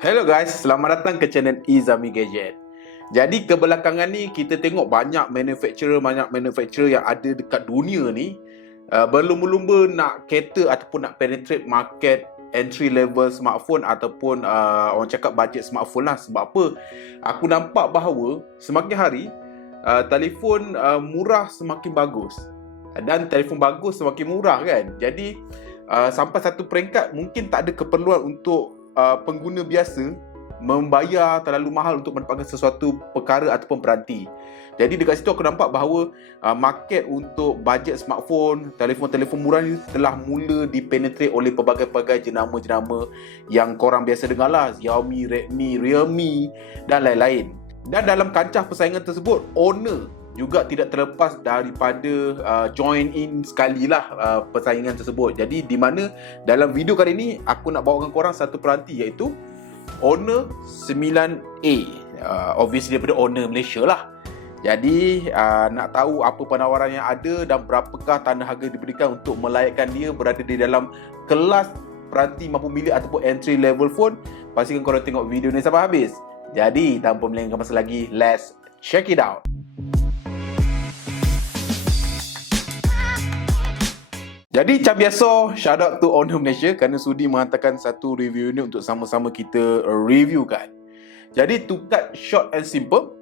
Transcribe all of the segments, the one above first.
Hello guys, selamat datang ke channel Izami Gadget. Jadi kebelakangan ni kita tengok banyak manufacturer yang ada dekat dunia ni berlumba-lumba nak cater ataupun nak penetrate market entry level smartphone ataupun orang cakap budget smartphone lah. Sebab apa? Aku nampak bahawa semakin hari telefon murah semakin bagus dan telefon bagus semakin murah kan. Jadi sampai satu peringkat mungkin tak ada keperluan untuk pengguna biasa membayar terlalu mahal untuk mendapatkan sesuatu perkara ataupun peranti. Jadi dekat situ aku nampak bahawa market untuk bajet smartphone, telefon-telefon murah ni telah mula dipenetrate oleh pelbagai-pelbagai jenama-jenama yang korang biasa dengar lah, Xiaomi, Redmi, Realme dan lain-lain. Dan dalam kancah persaingan tersebut, Honor juga tidak terlepas daripada join in sekali lah persaingan tersebut. Jadi di mana dalam video kali ni aku nak bawakan korang satu peranti iaitu Honor 9A. Obviously daripada Honor Malaysia lah. Jadi nak tahu apa penawaran yang ada dan berapakah tanda harga diberikan untuk melayakkan dia berada di dalam kelas peranti mampu milik ataupun entry level phone, pastikan korang tengok video ni sampai habis. Jadi tanpa melengahkan masa lagi, let's check it out. Jadi macam biasa, shout out to Honor Malaysia kerana sudi menghantarkan satu review ni untuk sama-sama kita reviewkan. Jadi to cut short and simple,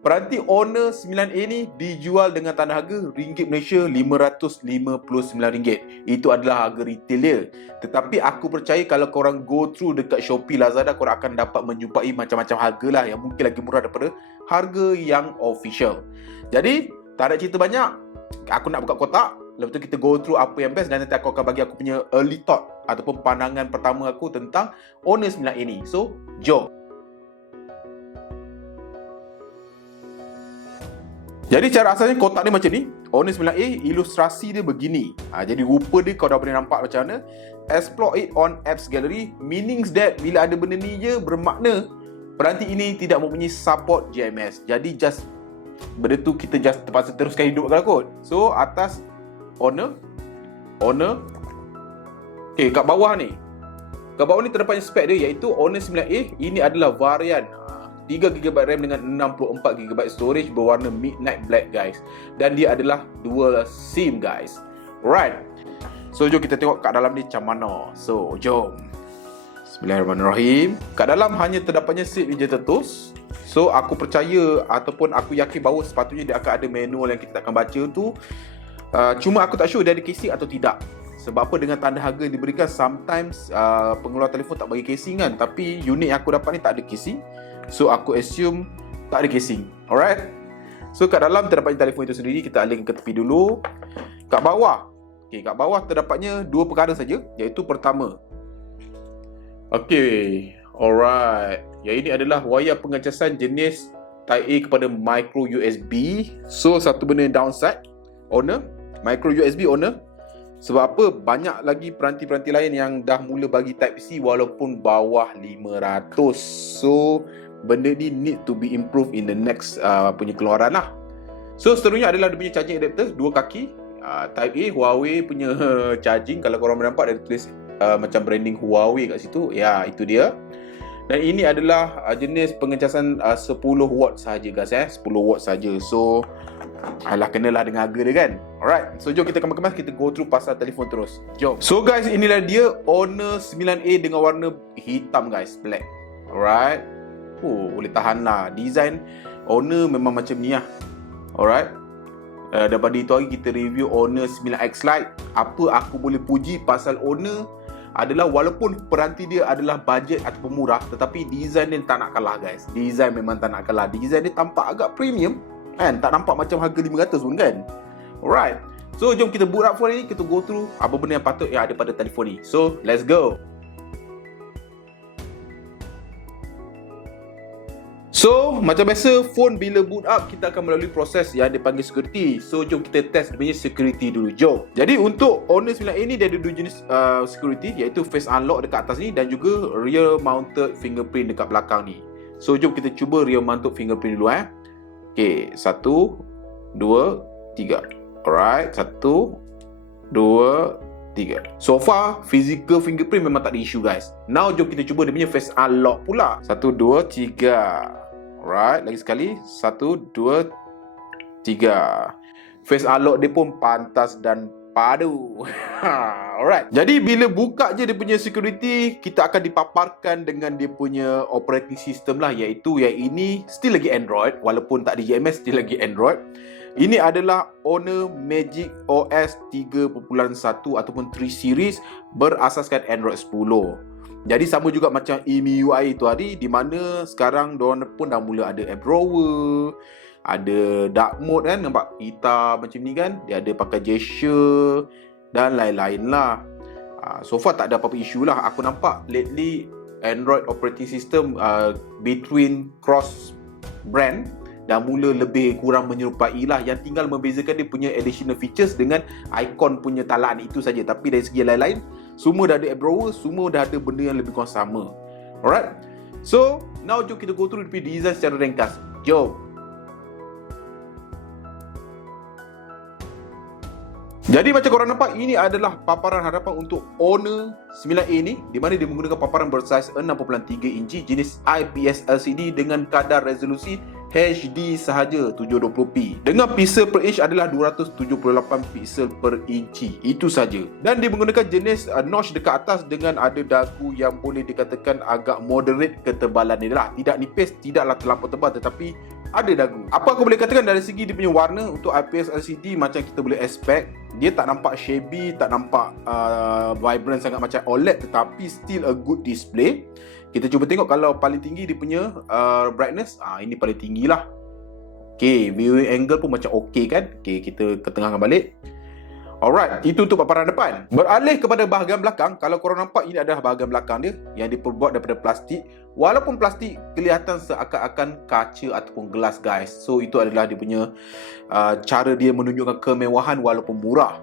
peranti Honor 9A ni dijual dengan tanda harga ringgit Malaysia RM559. Itu adalah harga retail dia. Tetapi aku percaya kalau korang go through dekat Shopee, Lazada, korang akan dapat menjumpai macam-macam harga lah yang mungkin lagi murah daripada harga yang official. Jadi tak ada cerita banyak, aku nak buka kotak. Lepas tu kita go through apa yang best dan nanti aku akan bagi aku punya early thought ataupun pandangan pertama aku tentang Honor 9A ni. So, jom. Jadi cara asalnya kotak ni macam ni. Honor 9A, ilustrasi dia begini. Jadi rupa dia kau dah boleh nampak macam mana. Explore it on apps gallery. Meanings that bila ada benda ni je bermakna peranti ini tidak mempunyai support GMS. Jadi just benda tu kita just terpaksa teruskan hidup kalau kot. So atas Honor. Okay, kat bawah ni. Kat bawah ni terdapatnya spek dia iaitu Honor 9A. Ini adalah varian 3GB RAM dengan 64GB storage berwarna midnight black guys. Dan dia adalah dual SIM guys. Alright. So jom kita tengok kat dalam ni macam mana. So jom. Bismillahirrahmanirrahim. Kat dalam hanya terdapatnya slip hijau tertus. So aku percaya ataupun aku yakin bahawa sepatutnya dia akan ada manual yang kita akan baca tu. Cuma aku tak sure dia ada casing atau tidak. Sebab apa dengan tanda harga yang diberikan, sometimes pengeluar telefon tak bagi casing kan. Tapi unit yang aku dapat ni tak ada casing. So aku assume tak ada casing. Alright. So kat dalam terdapatnya telefon itu sendiri. Kita alihkan ke tepi dulu. Kat bawah, okay, kat bawah terdapatnya dua perkara saja, iaitu pertama, okay, alright, yang ini adalah wayar pengecasan jenis Type A kepada micro USB. So satu benda yang downside Honor, micro USB Honor. Sebab apa? Banyak lagi peranti-peranti lain yang dah mula bagi Type C walaupun bawah 500. So benda ni need to be improved in the next punya keluaran lah. So seterusnya adalah dia punya charging adapter, dua kaki, Type A, Huawei punya charging. Kalau korang nampak dia tulis macam branding Huawei kat situ. Ya, itu dia. Dan ini adalah jenis pengecasan 10 watt sahaja guys 10 watt saja. So alah, kenalah dengan harga dia kan. Alright, so jom kita kemas-kemas, kita go through pasal telefon terus. Jom. So guys, inilah dia Honor 9A dengan warna hitam guys, black. Alright. Boleh tahan lah. Design Honor memang macam ni lah. Alright. Daripada itu hari kita review Honor 9X Lite. Apa aku boleh puji pasal Honor adalah walaupun peranti dia adalah bajet ataupun murah, tetapi design dia tak nak kalah guys. Design memang tak nak kalah. Design dia tampak agak premium kan, tak nampak macam harga 500 pun kan. Alright. So jom kita boot up phone ni, kita go through apa benda yang patut yang ada pada telefon ni. So let's go. So macam biasa, phone bila boot up kita akan melalui proses yang dipanggil security. So jom kita test dia punya security dulu. Jom. Jadi untuk Honor 9A ni dia ada dua jenis security, iaitu face unlock dekat atas ni dan juga rear mounted fingerprint dekat belakang ni. So jom kita cuba rear mounted fingerprint dulu Okay, 1, 2, 3. Alright, 1, 2, 3. So far, physical fingerprint memang tak ada isu guys. Now, jom kita cuba dia punya face unlock pula. 1, 2, 3. Alright, lagi sekali. 1, 2, 3. Face unlock dia pun pantas dan padu. Alright. Jadi bila buka je dia punya security, kita akan dipaparkan dengan dia punya operating system lah, iaitu yang ini still lagi Android, walaupun tak ada JMS, still lagi Android. Ini adalah Honor Magic OS 3.1 ataupun 3 series berasaskan Android 10. Jadi sama juga macam MIUI itu hari, di mana sekarang diorang pun dah mula ada app drawer, ada dark mode kan, nampak hitam macam ni kan, dia ada pakai gesture dan lain-lain lah. So far tak ada apa-apa isu lah. Aku nampak lately Android operating system between cross brand dah mula lebih kurang menyerupai lah. Yang tinggal membezakan dia punya additional features dengan ikon punya talaan itu saja. Tapi dari segi lain-lain, semua dah ada app drawer, semua dah ada benda yang lebih kurang sama. Alright. So now jom kita go through the design secara ringkas. Jom. Jadi macam korang nampak, ini adalah paparan hadapan untuk Honor 9A ni, di mana dia menggunakan paparan bersaiz 6.3 inci jenis IPS LCD dengan kadar resolusi HD sahaja 720p. Dengan pixel per inch adalah 278 pixel per inci. Itu saja. Dan dia menggunakan jenis notch dekat atas dengan ada dagu yang boleh dikatakan agak moderate ketebalan dia lah. Tidak nipis, tidaklah terlampau tebal, tetapi ada dagu. Apa aku boleh katakan dari segi dia punya warna untuk IPS LCD, macam kita boleh expect, dia tak nampak shabby, tak nampak vibrant sangat macam OLED, tetapi still a good display. Kita cuba tengok kalau paling tinggi dia punya brightness. Ini paling tinggi lah. Okay, viewing angle pun macam okay kan. Okay, kita ketengahkan balik. Alright, itu untuk paparan depan. Beralih kepada bahagian belakang. Kalau korang nampak, ini adalah bahagian belakang dia yang diperbuat daripada plastik. Walaupun plastik kelihatan seakan-akan kaca ataupun gelas guys. So itu adalah dia punya cara dia menunjukkan kemewahan walaupun murah.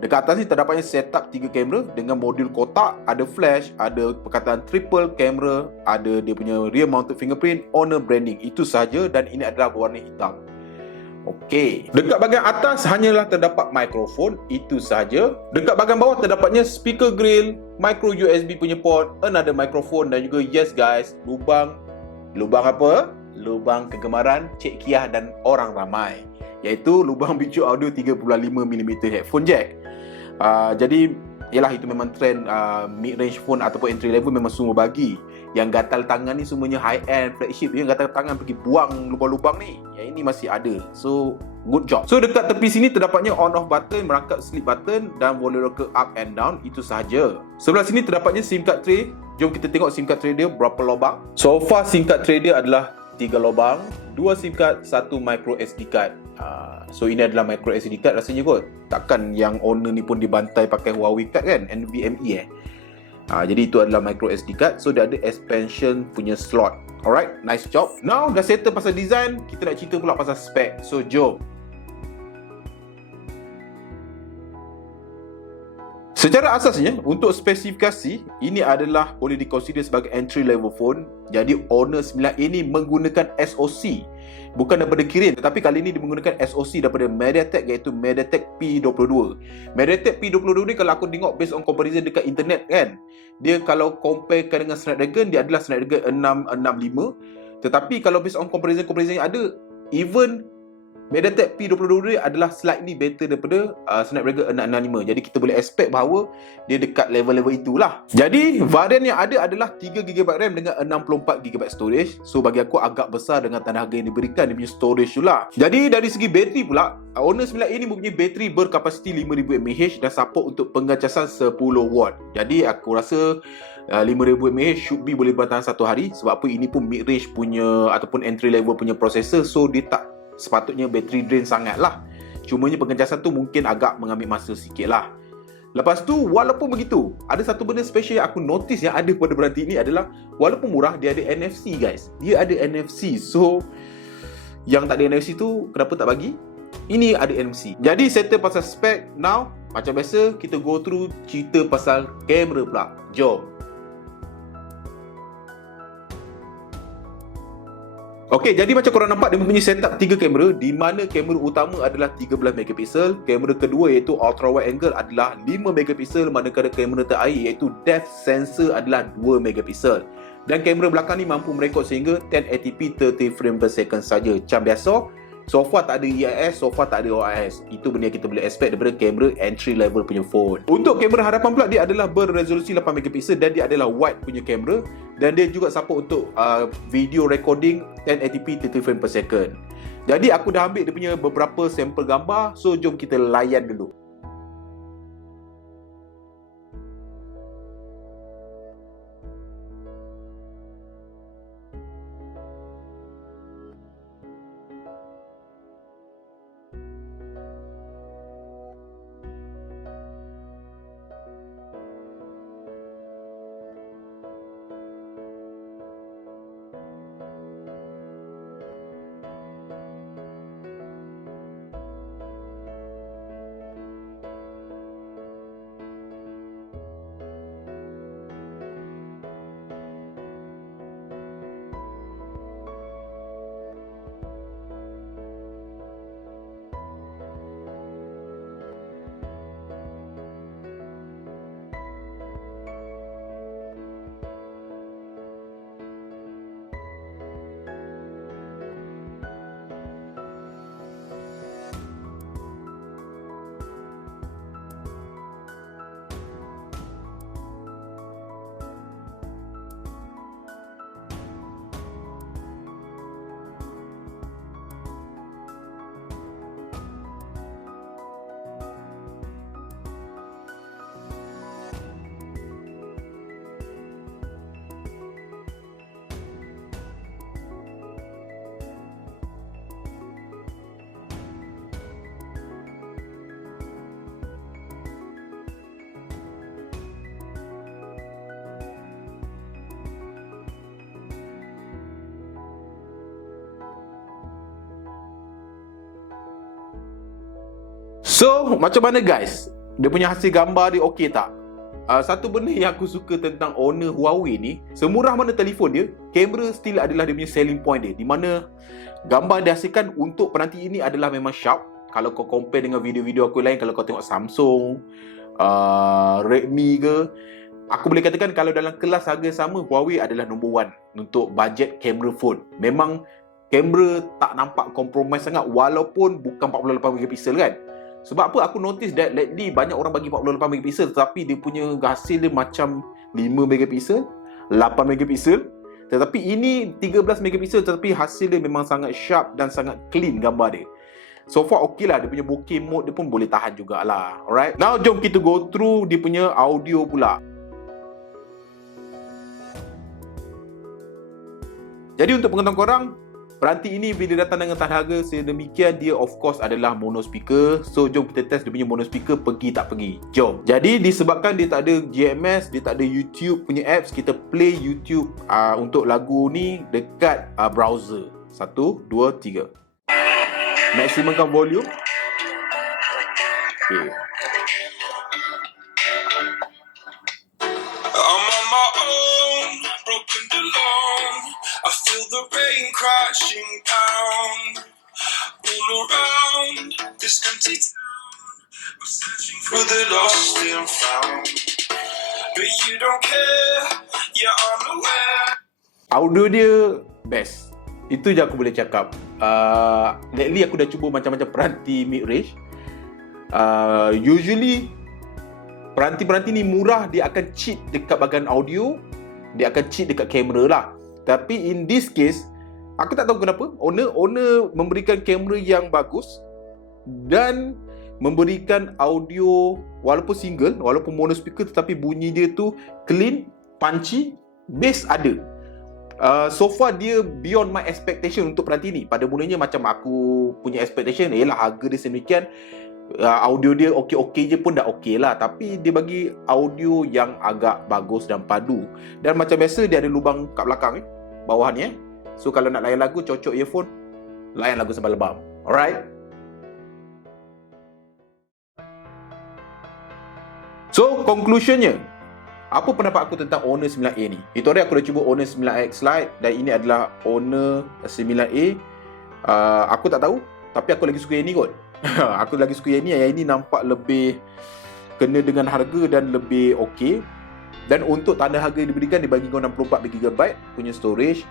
Dekat atas ni terdapatnya setup 3 kamera dengan modul kotak, ada flash, ada perkataan triple kamera, ada dia punya rear mounted fingerprint, Honor branding. Itu sahaja, dan ini adalah berwarna hitam. Okey. Dekat bahagian atas hanyalah terdapat mikrofon, itu sahaja. Dekat bahagian bawah terdapatnya speaker grill, micro USB punya port, another microphone, dan juga yes guys, lubang apa? Lubang kegemaran Cik Kiah dan orang ramai, iaitu lubang bicu audio 3.5mm headphone jack. Jadi yalah, itu memang trend mid-range phone ataupun entry level memang semua bagi. Yang gatal tangan ni semuanya high-end flagship. Yang gatal tangan pergi buang lubang-lubang ni, yang ini masih ada. So good job. So dekat tepi sini terdapatnya on-off button, merangkap sleep button dan volume rocker up and down. Itu sahaja. Sebelah sini terdapatnya SIM card tray. Jom kita tengok SIM card tray dia berapa lubang. So far SIM card tray dia adalah 3 lubang, 2 SIM card, 1 micro SD card. So ini adalah micro SD card rasanya kot. Takkan yang Honor ni pun dibantai pakai Huawei card kan, NVMe jadi itu adalah micro SD card. So dia ada expansion punya slot. Alright, nice job. Now dah settle pasal design, kita nak cerita pula pasal spek. So jom. Secara asasnya, untuk spesifikasi, ini adalah boleh dikonsider sebagai entry level phone. Jadi Honor 9A ini menggunakan SoC, bukan daripada Kirin, tetapi kali ini dia menggunakan SoC daripada MediaTek, iaitu MediaTek P22. MediaTek P22 ni kalau aku tengok based on comparison dekat internet kan, dia kalau comparekan dengan Snapdragon, dia adalah Snapdragon 665. Tetapi kalau based on comparison yang ada, even MediaTek P22 dia adalah slightly better daripada Snapdragon 665. Jadi kita boleh expect bahawa dia dekat level-level itulah. Jadi varian yang ada adalah 3GB RAM dengan 64GB storage. So bagi aku agak besar dengan tanda harga yang diberikan dia punya storage tu lah. Jadi dari segi bateri pula, Honor 9A ini mempunyai bateri berkapasiti 5000 mAh dan support untuk pengacasan 10W. Jadi aku rasa 5000 mAh should be boleh bertahan 1 hari. Sebab apa, ini pun mid range punya ataupun entry level punya processor. So dia tak sepatutnya battery drain sangat lah. Cumanya pengecasan tu mungkin agak mengambil masa sikit lah. Lepas tu, walaupun begitu, ada satu benda special yang aku notice yang ada pada beranti ni adalah, walaupun murah, dia ada NFC guys. Dia ada NFC. So yang tak ada NFC tu, kenapa tak bagi? Ini ada NFC. Jadi settle pasal spek. Now macam biasa, kita go through cerita pasal kamera pula. Jom. Okey, jadi macam korang nampak dia mempunyai setup 3 kamera, di mana kamera utama adalah 13 megapiksel, kamera kedua iaitu ultra wide angle adalah 5 megapiksel, manakala kamera terakhir iaitu depth sensor adalah 2 megapiksel. Dan kamera belakang ni mampu merekod sehingga 1080p 30 frame per second saja. Macam biasa, so far tak ada EIS, so far tak ada OIS. Itu benda yang kita boleh expect daripada kamera entry level punya phone. Untuk kamera hadapan pula, dia adalah berresolusi 8 megapiksel dan dia adalah wide punya kamera, dan dia juga support untuk video recording 1080p 30 frame per second. Jadi aku dah ambil dia punya beberapa sampel gambar, so jom kita layan dulu. So, macam mana guys? Dia punya hasil gambar dia okey tak? Satu benda yang aku suka tentang owner Huawei ni, semurah mana telefon dia, kamera still adalah dia punya selling point dia, di mana gambar dia hasilkan untuk penanti ini adalah memang sharp. Kalau kau compare dengan video-video aku lain, kalau kau tengok Samsung, Redmi ke, aku boleh katakan kalau dalam kelas harga sama, Huawei adalah number one untuk budget camera phone. Memang kamera tak nampak compromise sangat walaupun bukan 48 megapiksel kan. Sebab apa? Aku notice that lately banyak orang bagi 48 megapiksel tetapi dia punya hasil dia macam 5 megapiksel, 8 megapiksel. Tetapi ini 13 megapiksel tetapi hasil dia memang sangat sharp dan sangat clean gambar dia. So far okey lah, dia punya bokeh mode dia pun boleh tahan jugalah. Alright. Now jom kita go through dia punya audio pula. Jadi untuk pengetahuan korang, peranti ini bila datang dengan tarikh harga sedemikian, dia of course adalah mono speaker. So jom kita test dia punya mono speaker pergi tak pergi. Jom. Jadi disebabkan dia tak ada GMS, dia tak ada YouTube punya apps, kita play YouTube untuk lagu ni dekat browser. 1, 2, 3. Maksimumkan volume. Okay. I'm on my own, broken alone. I feel the rain crashing down all around this empty town. I'm searching for the lost and found, but you don't care. Yeah, I'm aware. Audio dia best. Itu je aku boleh cakap. Lately aku dah cuba macam-macam peranti mid-range. Usually peranti-peranti ni murah, dia akan cheat dekat bahagian audio, dia akan cheat dekat kamera lah. Tapi in this case, aku tak tahu kenapa owner memberikan kamera yang bagus dan memberikan audio walaupun single, walaupun mono speaker, tetapi bunyi dia tu clean, punchy, bass ada. So far dia beyond my expectation untuk peranti ni. Pada mulanya macam aku punya expectation ialah harga dia sedemikian, audio dia okey-okey je pun dah okey lah. Tapi dia bagi audio yang agak bagus dan padu. Dan macam biasa dia ada lubang kat belakang bawah ni So kalau nak layan lagu, cocok earphone, layan lagu sampai lebam. Alright. So conclusionnya, Apa pendapat aku tentang Honor 9A ni? Itu hari aku dah cuba Honor 9X Lite dan ini adalah Honor 9A. Aku tak tahu, tapi aku lagi suka yang ni kot. Aku lagi suka yang ni nampak lebih kena dengan harga dan lebih okey. Dan untuk tanda harga yang diberikan, dibagi kau 64GB punya storage.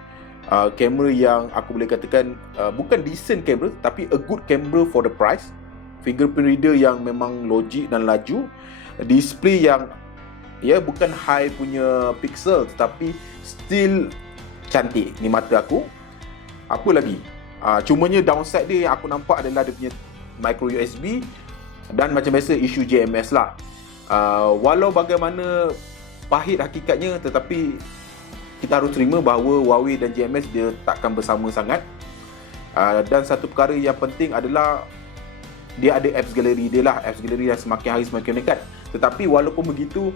Kamera yang aku boleh katakan bukan decent kamera, tapi a good camera for the price. Fingerprint reader yang memang logik dan laju. Display yang bukan high punya pixel, tetapi still cantik ni mata aku. Apa lagi? Cumanya downside dia yang aku nampak adalah dia punya micro USB dan macam biasa isu JMS lah. Walau bagaimana pahit hakikatnya, tetapi kita harus terima bahawa Huawei dan JMS dia takkan bersama sangat. Dan satu perkara yang penting adalah dia ada apps gallery dia lah. Apps gallery yang semakin hari semakin meningkat. Tetapi walaupun begitu,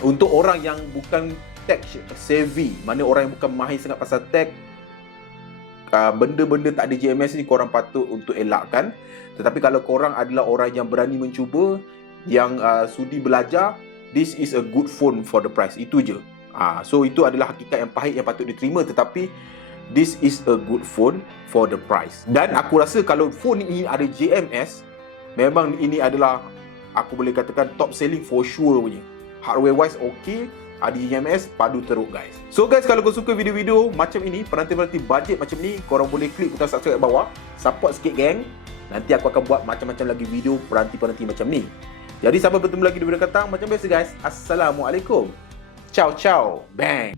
untuk orang yang bukan tech savvy, mana orang yang bukan mahir sangat pasal tech, benda-benda tak ada JMS ni korang patut untuk elakkan. Tetapi kalau korang adalah orang yang berani mencuba, yang sudi belajar, this is a good phone for the price. Itu je. So itu adalah hakikat yang pahit yang patut diterima, tetapi this is a good phone for the price. Dan aku rasa kalau phone ini ada JMS, memang ini adalah, aku boleh katakan, top selling for sure punya. Hardware wise okay, ada JMS, padu teruk guys. So guys, kalau kau suka video-video macam ini, penanti-penanti budget macam ni, korang boleh klik butang subscribe kat bawah. Support sikit geng. Nanti aku akan buat macam-macam lagi video penanti-penanti macam ni. Jadi sampai bertemu lagi di video datang. Macam biasa guys, Assalamualaikum. Ciao ciao. Bang.